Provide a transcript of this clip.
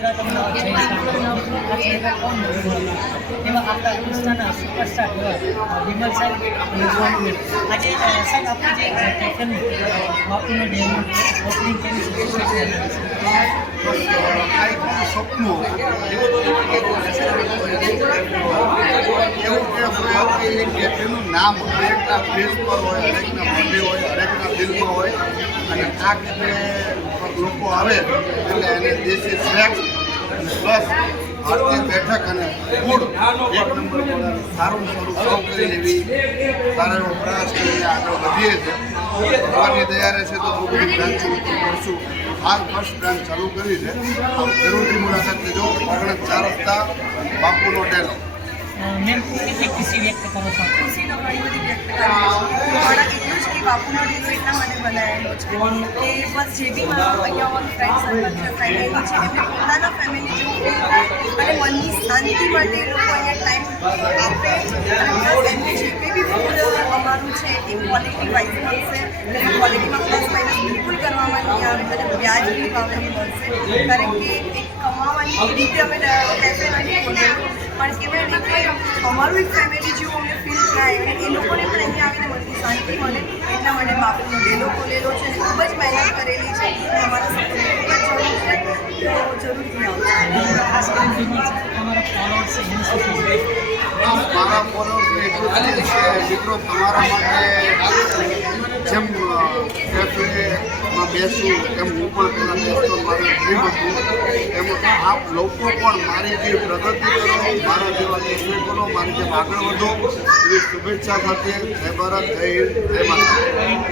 વગર કોણ એમાં આપણા કૃષ્ણના સુપરસ્ટાર એવા વિમલ સાહેબ. આજે સાહેબ આપણે જે કેફેનું બાપુનો તેનું ઓપનિંગ નામ હરેકના ફેસ પર હોય હરેકના મંદિર હોય હરેકના દિલમાં હોય અને આ કેફે લોકો આવે એટલે એને દેશી સ્નેક્સ પ્લસ ભારતીય બેઠક અને ફૂડ એક નંબર સારું સારું સર્વ કરી એવી સારો એવો પ્રયાસ કરીને આગળ વધીએ છીએ ભગવાનની તૈયારી છે તો હું બધી બ્રાન્ચ કરશું. હાલ ફર્સ્ટ બ્રાન્ચ ચાલુ કરી છે. જરૂરથી મુલાકાત લેજો. ઓગણસ ચાર રસ્તા બાપુનો ડેરો મેમ કેટલી ખુશી વ્યક્ત કરો છો. ખુશી તો ઘણી બધી વ્યક્ત કરો કે બાપુનો ડીલો એટલા માટે બનાવેલો છે કે બસ જે બી મારા અહીંયા મારી ફ્રેન્ડ સર્કલ ફેમિલી છે એમને પોતાના ફેમિલી જેવું અને મનની શાંતિ માટે એ લોકો અહીંયા ટાઈમ આપે અને પ્લસ એમને જે કંઈ બી ફૂડ અમારું છે, એ ક્વોલિટી વાઇઝ મળશે. અને ક્વોલિટીમાં પ્લસ માઇનસ બિલકુલ કરવામાં નહીં આવે અને વ્યાજબી ભાવે મળશે. કારણ કે એક કમાવાની રીતે અમે કેફે ખોલેલું પણ કહેવાય ને કે અમારું એક ફેમિલી જેવું અમને ફીલ થાય અને એ લોકોને પણ અહીંયા આવીને મનની શાંતિ મળે એટલા માટે બાપુનો ડેલો ખોલેલો છે અને ખૂબ જ મહેનત કરેલી છે. અને અમારા સપોર્ટ ખૂબ જ જરૂર છે. તો જરૂરથી આવજો ખાસ કરીને તમારા ફોલોઅર્સ એની શું મારા ફોલોઅર્સને એટલું જ કે મિત્રો તમારા માટે જેમ કેફેમાં બેસું એમ હું પણ પહેલાં બેસતો મારું ડ્રીમ હતું. એમ આપ લોકો પણ મારી જે પ્રગતિ કરો, મારા જેવા નિર્ણય કરો, મારી જેમ આગળ વધો, એવી શુભેચ્છા સાથે જય ભારત, જય હિન્દ, જય માતા